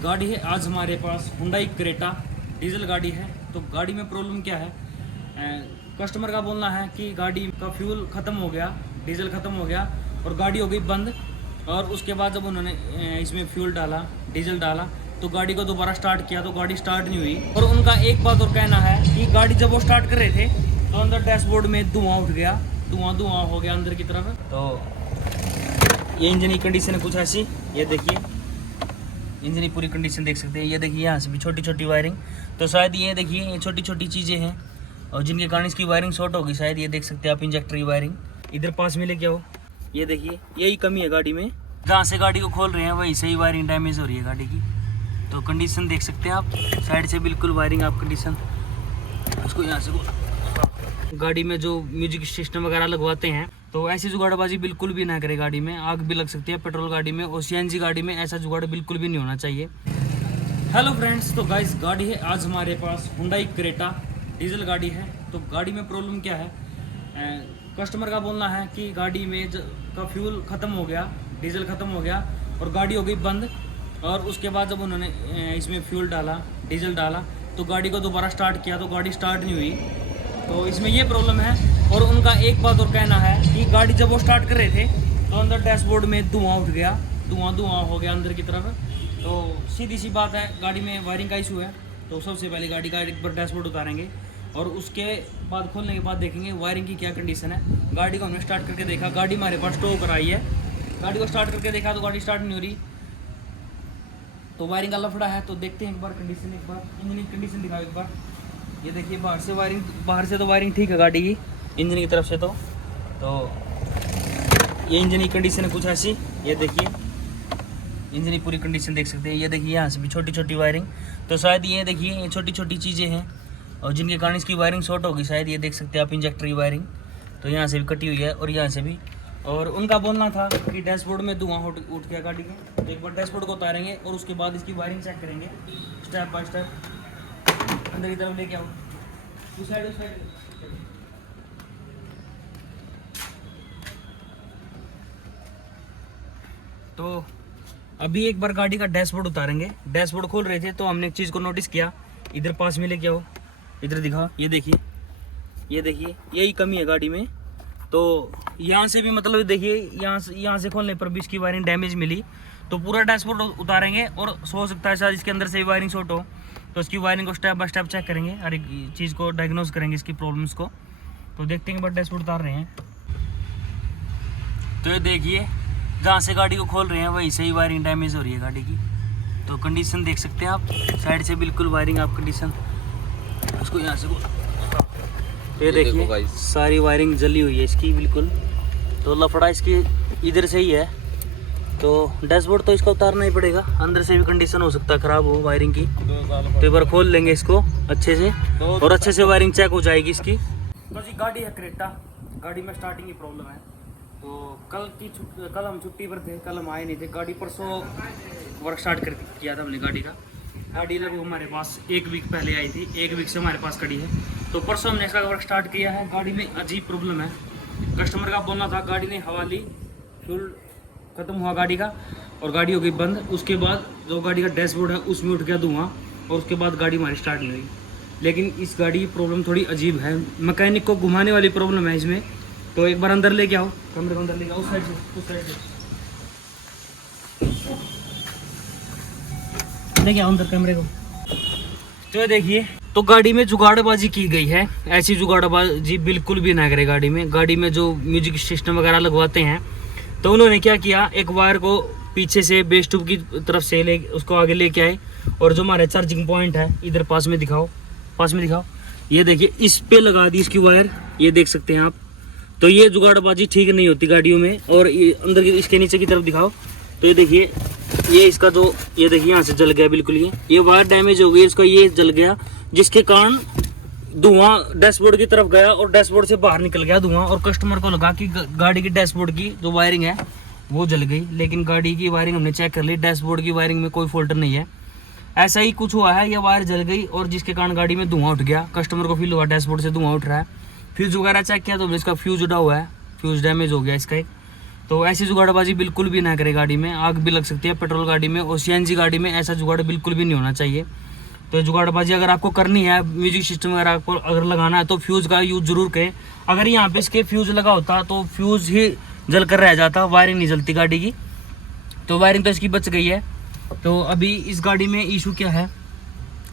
गाड़ी है आज हमारे पास हुंडई क्रेटा डीजल गाड़ी है। तो गाड़ी में प्रॉब्लम क्या है, कस्टमर का बोलना है कि गाड़ी का फ्यूल ख़त्म हो गया, डीजल ख़त्म हो गया और गाड़ी हो गई बंद। और उसके बाद जब उन्होंने इसमें फ्यूल डाला, डीजल डाला, तो गाड़ी को दोबारा स्टार्ट किया तो गाड़ी स्टार्ट नहीं हुई। और उनका एक बात और कहना है कि गाड़ी जब वो स्टार्ट कर रहे थे तो अंदर डैशबोर्ड में धुआं उठ गया, धुआं हो गया अंदर की तरफ। तो ये इंजन की कंडीशन है कुछ ऐसी, ये देखिए इंजन की पूरी कंडीशन देख सकते हैं। ये देखिए यहाँ से भी छोटी छोटी वायरिंग, तो शायद ये देखिए ये छोटी छोटी चीज़ें हैं और जिनके कारण इसकी वायरिंग शॉर्ट होगी शायद। ये देख सकते हैं आप इंजेक्टर की वायरिंग, इधर पास में लेके आओ। ये देखिए यही कमी है गाड़ी में, जहाँ से गाड़ी को खोल रहे हैं वहीं से ही वायरिंग डैमेज हो रही है गाड़ी की। तो कंडीशन देख सकते हैं आप, साइड से बिल्कुल वायरिंग आप कंडीशन। उसको यहाँ से गाड़ी में जो म्यूजिक सिस्टम वगैरह लगवाते हैं तो ऐसी जुगाड़बाजी बिल्कुल भी ना करे। गाड़ी में आग भी लग सकती है, पेट्रोल गाड़ी में और सीएनजी गाड़ी में ऐसा जुगाड़ बिल्कुल भी नहीं होना चाहिए। हेलो फ्रेंड्स, तो गाइस गाड़ी है आज हमारे पास हुंडई क्रेटा डीजल गाड़ी है। तो गाड़ी में प्रॉब्लम क्या है, कस्टमर का बोलना है कि गाड़ी में का फ्यूल ख़त्म हो गया, डीजल ख़त्म हो गया और गाड़ी हो गई बंद। और उसके बाद जब उन्होंने इसमें फ्यूल डाला, डीजल डाला, तो गाड़ी को दोबारा स्टार्ट किया तो गाड़ी स्टार्ट नहीं हुई। तो इसमें ये प्रॉब्लम है। और उनका एक बात और कहना है कि गाड़ी जब वो स्टार्ट कर रहे थे तो अंदर डैशबोर्ड में धुआं उठ गया, धुआं हो गया अंदर की तरफ। तो सीधी सी बात है, गाड़ी में वायरिंग का इशू है। तो सबसे पहले गाड़ी का एक बार डैशबोर्ड उतारेंगे और उसके बाद खोलने के बाद देखेंगे वायरिंग की क्या कंडीशन है। गाड़ी को हमने स्टार्ट करके देखा, गाड़ी हमारे पास टो कराई है, गाड़ी को स्टार्ट करके देखा तो गाड़ी स्टार्ट नहीं हो रही, तो वायरिंग का लफड़ा है। तो देखते हैं एक बार कंडीशन, एक बार इंजन की कंडीशन दिखाओ एक बार। ये देखिए बाहर से तो वायरिंग ठीक है गाड़ी की, इंजन की तरफ से तो ये इंजन की कंडीशन है कुछ ऐसी। ये देखिए इंजन की पूरी कंडीशन देख सकते हैं। ये देखिए यहाँ से भी छोटी छोटी वायरिंग, तो शायद ये देखिए ये छोटी छोटी चीज़ें हैं और जिनके कारण इसकी वायरिंग शॉर्ट होगी शायद। ये देख सकते हैं आप इंजेक्टर की वायरिंग, तो यहाँ से भी कटी हुई है और यहाँ से भी। और उनका बोलना था कि डैशबोर्ड में धुआं उठ गया गाड़ी के। तो एक बार डैशबोर्ड को उतारेंगे और उसके बाद इसकी वायरिंग चेक करेंगे स्टेप बाय स्टेप। अंदर की तरफ लेके आओ, उस साइड। तो अभी एक बार गाड़ी का डैशबोर्ड उतारेंगे। डैशबोर्ड खोल रहे थे तो हमने एक चीज़ को नोटिस किया, इधर पास में लेके आओ, इधर दिखाओ। ये देखिए यही कमी है गाड़ी में। तो यहाँ से भी मतलब देखिए यहाँ से खोलने पर भी इसकी वायरिंग डैमेज मिली। तो पूरा डैशबोर्ड उतारेंगे और हो सकता है शायद इसके अंदर से भी वायरिंग शॉर्ट हो, तो इसकी वायरिंग को स्टेप बाय स्टेप चेक करेंगे, हर एक चीज़ को डायग्नोज करेंगे इसकी प्रॉब्लम्स को। तो देखते हैं, बट डैशबोर्ड उतार रहे हैं। तो ये देखिए जहाँ से गाड़ी को खोल रहे हैं वहीं से ही वायरिंग डैमेज हो रही है गाड़ी की। तो कंडीशन देख सकते हैं आप, साइड से बिल्कुल वायरिंग आप कंडीशन। उसको यहाँ से ये देखिए सारी वायरिंग जली हुई है इसकी बिल्कुल। तो लफड़ा इसकी इधर से ही है, तो डैशबोर्ड तो इसका उतारना ही पड़ेगा। अंदर से भी कंडीशन हो सकता है ख़राब हो वायरिंग की। तो एक बार खोल लेंगे इसको अच्छे से और अच्छे से वायरिंग चेक हो जाएगी इसकी। तो जी गाड़ी है क्रेटा, गाड़ी में स्टार्टिंग की प्रॉब्लम है। तो कल हम छुट्टी पर थे, कल हम आए नहीं थे। गाड़ी परसों वर्क स्टार्ट कर किया था हमने गाड़ी का। गाड़ी लगभग हमारे पास एक वीक पहले आई थी, एक वीक से हमारे पास खड़ी है। तो परसों हमने इसका वर्क स्टार्ट किया है। गाड़ी में अजीब प्रॉब्लम है, कस्टमर का बोलना था गाड़ी ने हवा ली, फ्यूल ख़त्म हुआ गाड़ी का और गाड़ी हो गई बंद। उसके बाद जो गाड़ी का डैशबोर्ड है उसमें उठ गया धुआं और उसके बाद गाड़ी हमारी स्टार्ट नहीं हुई। लेकिन इस गाड़ी की प्रॉब्लम थोड़ी अजीब है, मैकेनिक को घुमाने वाली प्रॉब्लम है इसमें। तो एक बार अंदर लेके आओ, कमरे को अंदर लेके आओ, उस साइड से लेके आओ अंदर कमरे को। तो देखिए, तो गाड़ी में जुगाड़बाजी की गई है। ऐसी जुगाड़बाजी बिल्कुल भी ना करे गाड़ी में। गाड़ी में जो म्यूजिक सिस्टम वगैरह लगवाते हैं तो उन्होंने क्या किया, एक वायर को पीछे से बेस ट्यूब की तरफ से उसको आगे लेके आए और जो हमारा चार्जिंग पॉइंट है इधर पास में दिखाओ। ये देखिए इस पे लगा दी इसकी वायर, ये देख सकते हैं आप। तो ये जुगाड़बाजी ठीक नहीं होती गाड़ियों में। और ये अंदर की इसके नीचे की तरफ दिखाओ, तो ये देखिए ये इसका जो ये देखिए यहाँ से जल गया बिल्कुल। ये वायर डैमेज हो गई, इसका ये जल गया, जिसके कारण धुआं डैशबोर्ड की तरफ गया और डैशबोर्ड से बाहर निकल गया धुआं। और कस्टमर को लगा कि गाड़ी की डैशबोर्ड की जो वायरिंग है वो जल गई, लेकिन गाड़ी की वायरिंग हमने चेक कर ली, डैशबोर्ड की वायरिंग में कोई फॉल्ट नहीं है। ऐसा ही कुछ हुआ है, ये वायर जल गई और जिसके कारण गाड़ी में धुआं उठ गया। कस्टमर को फील हुआ डैशबोर्ड से धुआं उठ रहा है। फ्यूज वगैरह चेक किया तो इसका फ्यूज उड़ा हुआ है, फ्यूज डैमेज हो गया इसका एक। तो ऐसी जुगाड़बाजी बिल्कुल भी ना करे गाड़ी में, आग भी लग सकती है पेट्रोल गाड़ी में, और CNG गाड़ी में ऐसा जुगाड़ बिल्कुल भी नहीं होना चाहिए। तो जुगाड़बाजी अगर आपको करनी है, म्यूजिक सिस्टम अगर आपको अगर लगाना है तो फ्यूज़ का यूज़ ज़रूर करें। अगर यहाँ पे इसके फ्यूज़ लगा होता तो फ्यूज़ ही जल कर रह जाता, वायरिंग नहीं जलती गाड़ी की। तो वायरिंग तो इसकी बच गई है। तो अभी इस गाड़ी में इशू क्या है,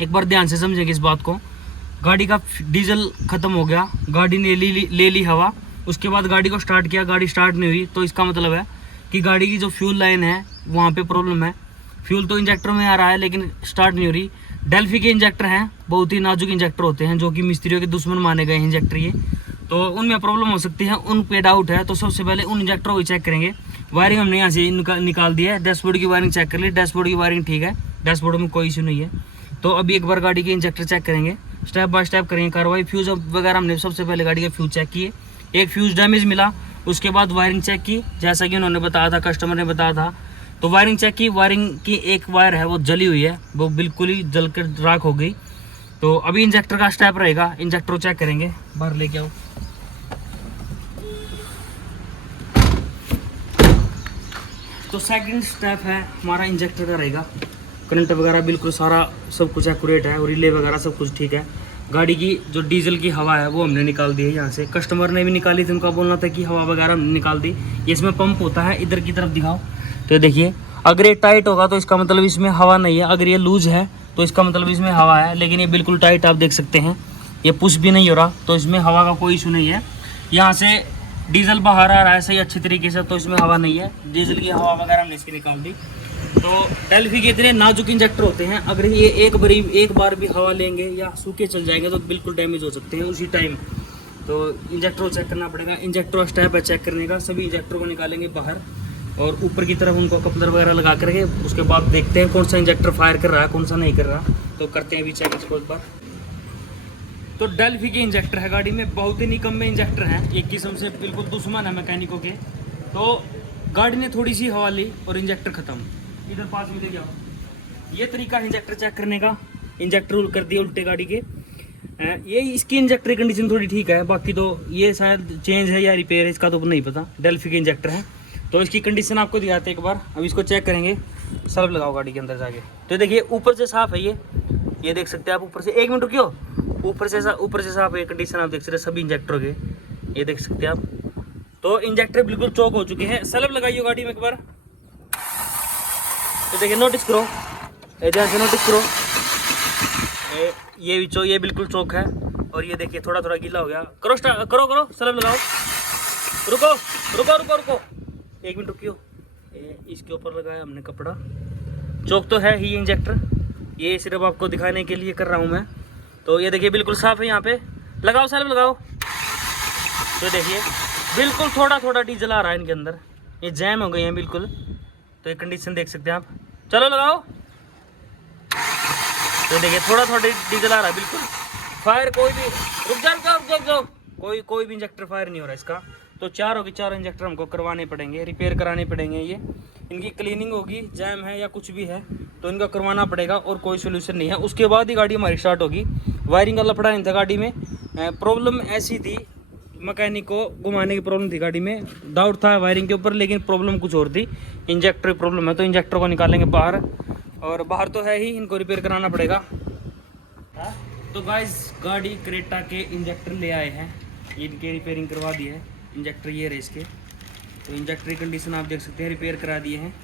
एक बार ध्यान से समझेंगे इस बात को। गाड़ी का डीजल ख़त्म हो गया, गाड़ी ने ले ली हवा, उसके बाद गाड़ी को स्टार्ट किया, गाड़ी स्टार्ट नहीं हुई, तो इसका मतलब है कि गाड़ी की जो फ्यूल लाइन है वहाँ पे प्रॉब्लम है। फ्यूल तो इंजेक्टर में आ रहा है लेकिन स्टार्ट नहीं हो रही। डेल्फी के इंजेक्टर हैं, बहुत ही नाजुक इंजेक्टर होते हैं, जो कि मिस्त्रियों के दुश्मन माने गए इंजेक्टर ये, तो उनमें प्रॉब्लम हो सकती है, उन पे डाउट है। तो सबसे पहले उन इंजेक्टरों को चेक करेंगे। वायरिंग हमने यहाँ से निकाल दी है, डैशबोर्ड की वायरिंग चेक कर ली, डैशबोर्ड की वायरिंग ठीक है, डैशबोर्ड में कोई इशू नहीं है। तो अभी एक बार गाड़ी के इंजेक्टर चेक करेंगे, स्टेप बाय स्टेप करेंगे कार्रवाई। फ्यूज़ वगैरह हमने सबसे पहले गाड़ी का फ्यूज़ चेक किए, एक फ्यूज़ डैमेज मिला, उसके बाद वायरिंग चेक की, जैसा कि उन्होंने बताया था, कस्टमर ने बताया था। तो वायरिंग चेक की, वायरिंग की एक वायर है वो जली हुई है, वो बिल्कुल ही जल कर राख हो गई। तो अभी इंजेक्टर का स्टेप रहेगा, इंजेक्टर चेक करेंगे, बाहर लेके आओ। तो सेकंड स्टेप है हमारा इंजेक्टर का रहेगा। करंट वगैरह बिल्कुल सारा सब कुछ एक्यूरेट है, और रिले वगैरह सब कुछ ठीक है। गाड़ी की जो डीजल की हवा है वो हमने निकाल दी है यहाँ से, कस्टमर ने भी निकाली थी, उनका बोलना था कि हवा वगैरह हमने निकाल दी। ये इसमें पंप होता है, इधर की तरफ दिखाओ। तो देखिए, अगर ये टाइट होगा तो इसका मतलब इसमें हवा नहीं है, अगर ये लूज है तो इसका मतलब इसमें हवा है। लेकिन ये बिल्कुल टाइट, आप देख सकते हैं, ये पुश भी नहीं हो रहा, तो इसमें हवा का कोई इशू नहीं है। यहाँ से डीजल बाहर आ रहा है सही अच्छी तरीके से, तो इसमें हवा नहीं है, डीजल की हवा वगैरह हमने इसकी निकाल दी। तो डेल्फी के इतने नाजुक इंजेक्टर होते हैं, अगर ये एक बार भी हवा लेंगे या सूखे चल जाएंगे तो बिल्कुल डैमेज हो सकते हैं उसी टाइम। तो इंजेक्टर चेक करना पड़ेगा, इंजेक्टर स्टेप है चेक करने का। सभी इंजेक्टर को निकालेंगे बाहर और ऊपर की तरफ उनको कपलर वगैरह लगा करके, उसके बाद देखते हैं कौन सा इंजेक्टर फायर कर रहा है, कौन सा नहीं कर रहा। तो करते हैं अभी चेक इसको एक बार। तो डेल्फी के इंजेक्टर है गाड़ी में, बहुत ही निकम्मे इंजेक्टर हैं, एक किस्म से बिल्कुल दुश्मन है मैकेनिकों के। तो गाड़ी ने थोड़ी सी हवा ली और इंजेक्टर ख़त्म। इधर पास में ले जाओ। ये तरीका इंजेक्टर चेक करने का, इंजेक्टर कर दिए उल्टे गाड़ी के। ये इसकी इंजेक्टर की कंडीशन थोड़ी ठीक है, बाकी तो ये शायद चेंज है या रिपेयर है इसका तो नहीं पता। डेल्फी के इंजेक्टर है, तो इसकी कंडीशन आपको दिखाते हैं एक बार। अब इसको चेक करेंगे, सल्फ लगाओ गाड़ी के अंदर जाके। तो देखिए ऊपर से साफ है ये देख सकते हैं आप ऊपर से। 1 मिनट रुकियो, ऊपर से साफ है कंडीशन, आप देख सकते हैं सभी इंजेक्टरों के, ये देख सकते हैं आप। तो इंजेक्टर बिल्कुल चौक हो चुके हैं। सल्फ लगाइए गाड़ी में एक बार। तो देखिए नोटिस करो, ध्यान से नोटिस करो, ये बिल्कुल चौक है, और ये देखिए थोड़ा थोड़ा गीला हो गया। करो सल्फ लगाओ। रुको 1 मिनट रुकियो। इसके ऊपर लगाया हमने कपड़ा, चौक तो है ही इंजेक्टर, ये सिर्फ आपको दिखाने के लिए कर रहा हूँ मैं। तो ये देखिए बिल्कुल साफ है, यहाँ पे लगाओ सल्फ लगाओ। तो देखिए बिल्कुल थोड़ा थोड़ा डीजल आ रहा है इनके अंदर, ये जैम हो गई हैं बिल्कुल। तो ये कंडीशन देख सकते हैं आप, चलो लगाओ। तो देखिए थोड़ा थोड़ा डीजल आ रहा है बिल्कुल, फायर कोई भी, रुक जाओ, कोई भी इंजेक्टर फायर नहीं हो रहा इसका। तो चारों के चार इंजेक्टर हमको करवाने पड़ेंगे, रिपेयर कराने पड़ेंगे। ये इनकी क्लीनिंग होगी, जैम है या कुछ भी है तो इनका करवाना पड़ेगा, और कोई सोल्यूशन नहीं है। उसके बाद ही गाड़ी हमारी स्टार्ट होगी। वायरिंग का लफड़ा नहीं था गाड़ी में, प्रॉब्लम ऐसी थी, मैकेनिक को घुमाने की प्रॉब्लम थी गाड़ी में, डाउट था वायरिंग के ऊपर, लेकिन प्रॉब्लम कुछ और थी, इंजेक्टर की प्रॉब्लम है। तो इंजेक्टर को निकालेंगे बाहर, और बाहर तो है ही, इनको रिपेयर कराना पड़ेगा। तो गाइस गाड़ी क्रेटा के इंजेक्टर ले आए हैं, इनके रिपेयरिंग करवा दी है। इंजेक्टर ये रहे इसके, तो इंजेक्टर की कंडीशन आप देख सकते हैं, रिपेयर करा दिए हैं।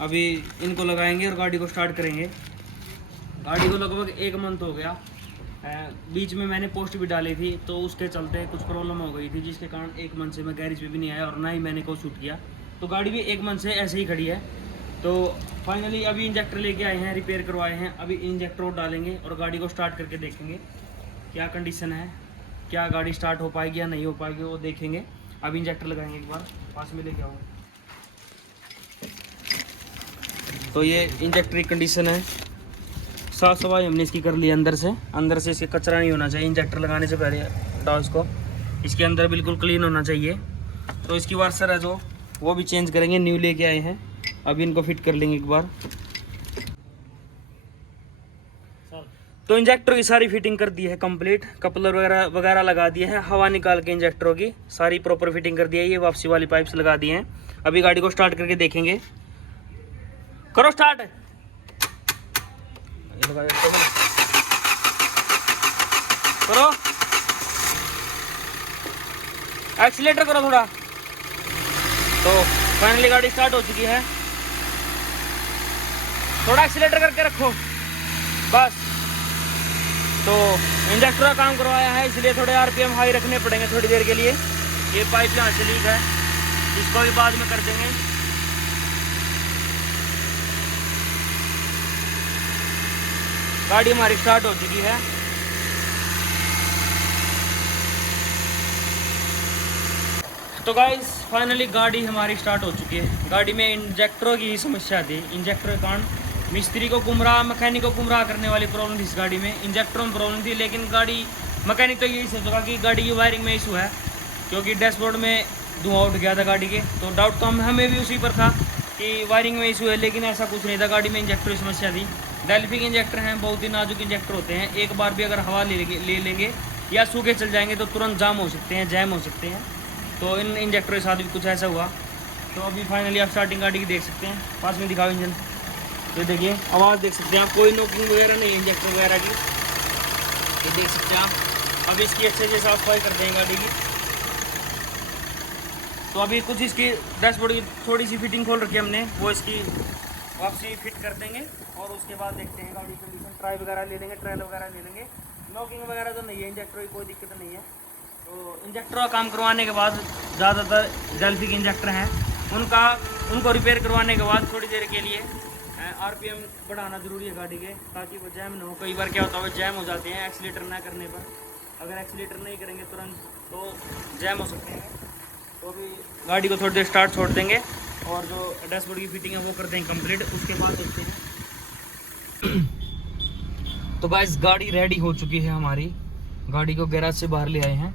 अभी इनको लगाएंगे और गाड़ी को स्टार्ट करेंगे। गाड़ी को लगभग 1 मंथ हो गया, बीच में मैंने पोस्ट भी डाली थी, तो उसके चलते कुछ प्रॉब्लम हो गई थी, जिसके कारण 1 मंथ से मैं गैरेज पे भी नहीं आया और ना ही मैंने को शूट किया। तो गाड़ी भी 1 मंथ से ऐसे ही खड़ी है। तो फाइनली अभी इंजेक्टर लेके आए हैं, रिपेयर करवाए हैं। अभी इंजेक्टर डालेंगे और गाड़ी को स्टार्ट करके देखेंगे क्या कंडीशन है, क्या गाड़ी स्टार्ट हो पाएगी या नहीं हो पाएगी, वो देखेंगे। अभी इंजेक्टर लगाएंगे, एक बार पास में लेके आऊँगा। तो ये इंजेक्टर की कंडीशन है, साफ सफाई हमने इसकी कर ली अंदर से इसके कचरा नहीं होना चाहिए। इंजेक्टर लगाने से पहले हटाओ इसको, इसके अंदर बिल्कुल क्लीन होना चाहिए। तो इसकी वाशर है जो, वो भी चेंज करेंगे, न्यू लेके आए हैं। अभी इनको फिट कर लेंगे एक बार। तो इंजेक्टर की सारी फिटिंग कर दी है कंप्लीट, कपलर वगैरह वगैरह लगा दिए हैं, हवा निकाल के इंजेक्टरों की सारी प्रॉपर फिटिंग कर दी है। ये वापसी वाली पाइप्स लगा दिए हैं। अभी गाड़ी को स्टार्ट करके देखेंगे। करो स्टार्ट। करो एक्सीलेटर करो थोड़ा। तो फाइनली गाड़ी स्टार्ट हो चुकी है। थोड़ा एक्सीलेटर करके रखो बस। तो इंजेक्टर का काम करवाया है, इसलिए थोड़े आरपीएम हाई रखने पड़ेंगे थोड़ी देर के लिए। ये पाइप यहाँ से लीक है, इसको भी बाद में कर देंगे। गाड़ी हमारी स्टार्ट हो चुकी है। तो गाइस फाइनली गाड़ी हमारी स्टार्ट हो चुकी है। गाड़ी में इंजेक्टरों की समस्या थी, इंजेक्टर के कारण मिस्त्री को गुमराह, मैकेनिक को गुमराह करने वाली प्रॉब्लम थी इस गाड़ी में। इंजेक्टरों में प्रॉब्लम थी, लेकिन गाड़ी मैकेनिक तो यही सोचा कि गाड़ी की वायरिंग में इशू है, क्योंकि डैशबोर्ड में धुआं उठ गया था गाड़ी के। तो डाउट तो हमें भी उसी पर था कि वायरिंग में इशू है, लेकिन ऐसा कुछ नहीं था। गाड़ी में इंजेक्टर की समस्या थी। डेल्फी के इंजेक्टर हैं, बहुत ही नाजुक इंजेक्टर होते हैं। एक बार भी अगर हवा ले लेंगे या सूखे चल जाएंगे तो तुरंत जैम हो सकते हैं। तो इन इंजेक्टर के साथ भी कुछ ऐसा हुआ। तो अभी फाइनली आप स्टार्टिंग गाड़ी की देख सकते हैं। पास में दिखाओ इंजन। तो देखिए आवाज़ देख सकते हैं आप, कोई नोकिंग वगैरह नहीं है इंजेक्टर वगैरह की। ये देख सकते हैं आप। अभी इसकी अच्छे से साफ सफाई कर देंगे गाड़ी की। तो अभी कुछ इसकी डैशबोर्ड की थोड़ी सी फिटिंग खोल रखी है हमने, वो इसकी वापसी फिट कर देंगे और उसके बाद देखते हैं गाड़ी कंडीशन। ट्राई वगैरह ले लेंगे, ट्रायल वगैरह ले लेंगे। नोकिंग वगैरह तो नहीं है, इंजेक्टर की कोई दिक्कत नहीं है। तो इंजेक्टर का काम करवाने के बाद ज़्यादातर डेल्फी के इंजेक्टर हैं, उनको रिपेयर करवाने के बाद थोड़ी देर के लिए आरपीएम बढ़ाना ज़रूरी है गाड़ी के, ताकि वो जैम ना हो। कई बार क्या होता है वो जैम हो जाते हैं एक्सीलेटर ना करने पर। अगर एक्सीलेटर नहीं करेंगे तुरंत तो जैम हो सकते हैं। तो अभी गाड़ी को थोड़ी देर स्टार्ट छोड़ देंगे और जो डैशबोर्ड की फिटिंग है वो कर देंगे कंप्लीट, उसके बाद देखते हैं। तो गाइस गाड़ी रेडी हो चुकी है हमारी। गाड़ी को गैराज से बाहर ले आए हैं।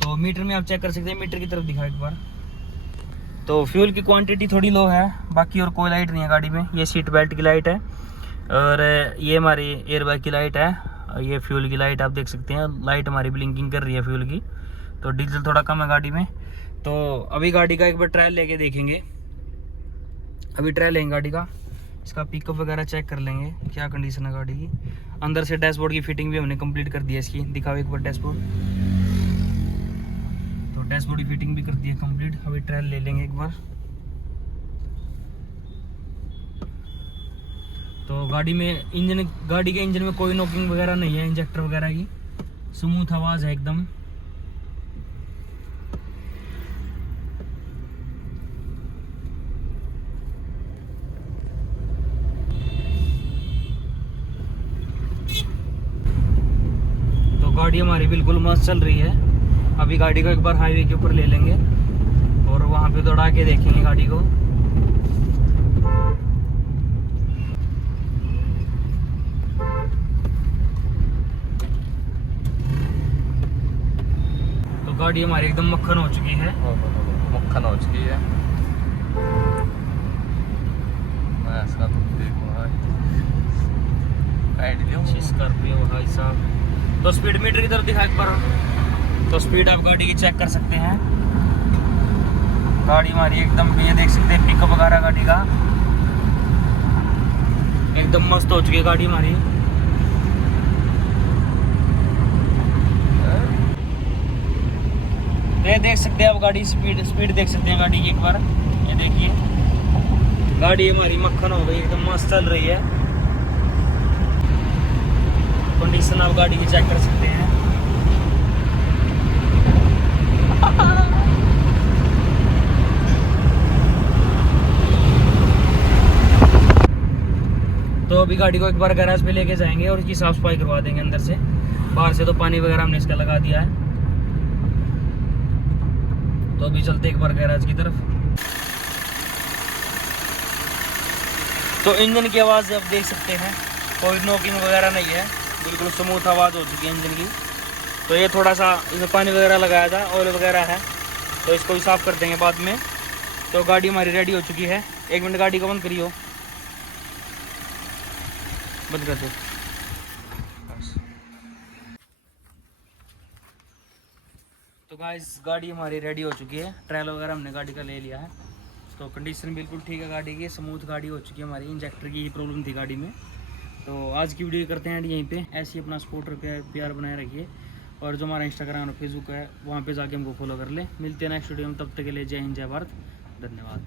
तो मीटर में आप चेक कर सकते हैं, मीटर की तरफ दिखाओ एक बार। तो फ्यूल की क्वांटिटी थोड़ी लो है, बाकी और कोई लाइट नहीं है गाड़ी में। ये सीट बेल्ट की लाइट है और ये हमारी एयरबैग की लाइट है। ये फ्यूल की लाइट आप देख सकते हैं, लाइट हमारी ब्लिंकिंग कर रही है फ्यूल की। तो डीजल थोड़ा कम है गाड़ी में। तो अभी गाड़ी का एक बार ट्रायल लेके देखेंगे। अभी ट्रायल लेंगे गाड़ी का, इसका पिकअप वगैरह चेक कर लेंगे क्या कंडीशन है गाड़ी की। अंदर से डैशबोर्ड की फिटिंग भी हमने कंप्लीट कर दी है इसकी। दिखाओ एक बार डैशबोर्ड। तो डैशबोर्ड की फिटिंग भी कर दी है कंप्लीट। अभी ट्रायल ले लेंगे एक बार। तो गाड़ी के इंजन में कोई नॉकिंग वगैरह नहीं है इंजेक्टर वगैरह की, स्मूथ आवाज़ है एकदम। गाड़ी हमारी बिल्कुल मस्त चल रही है। अभी गाड़ी को एक बार हाईवे के ऊपर ले लेंगे और वहाँ पे दौड़ा के देखेंगे गाड़ी को। तो गाड़ी हमारी एकदम मक्खन हो चुकी है, मक्खन हो चुकी है। मैं ऐसा तो देखूंगा स्कॉर्पियो भाई साहब। तो स्पीड मीटर की तरफ दिखा एक बार। तो स्पीड आप गाड़ी की चेक कर सकते हैं। गाड़ी हमारी एकदम, ये देख सकते हैं पिकअप वगैरह गाड़ी का एकदम मस्त हो चुकी है गाड़ी हमारी। ये देख सकते हैं आप गाड़ी स्पीड देख सकते हैं गाड़ी की एक बार। ये देखिए गाड़ी हमारी मक्खन हो गई, एकदम मस्त चल रही है। कंडीशन आप गाड़ी की चेक कर सकते हैं। तो अभी गाड़ी को एक बार गैराज पे लेके जाएंगे और इसकी साफ सफाई करवा देंगे अंदर से। बाहर से तो पानी वगैरह हमने इसका लगा दिया है। तो अभी चलते एक बार गैराज की तरफ। तो इंजन की आवाज़ आप देख सकते हैं, कोई नॉकिंग वगैरह नहीं है, बिल्कुल स्मूथ आवाज़ हो चुकी है इंजन की। तो ये थोड़ा सा इसमें पानी वगैरह लगाया था, ऑयल वगैरह है, तो इसको भी साफ़ कर देंगे बाद में। तो गाड़ी हमारी रेडी हो चुकी है। एक मिनट गाड़ी को बंद करियो, बंद कर दो। गाइस गाड़ी हमारी रेडी हो चुकी है, ट्रायल वगैरह हमने गाड़ी का ले लिया है, तो कंडीशन बिल्कुल ठीक है गाड़ी की, स्मूथ गाड़ी हो चुकी है हमारी। इंजेक्टर की ही प्रॉब्लम थी गाड़ी में। तो आज की वीडियो करते हैं यहीं पे। ऐसे ही अपना स्कूटर पे प्यार बनाए रखिए, और जो हमारा इंस्टाग्राम और फेसबुक है वहाँ पे जाके हमको फॉलो कर ले। मिलते हैं नेक्स्ट वीडियो में, तब तक के लिए जय हिंद जय भारत, धन्यवाद।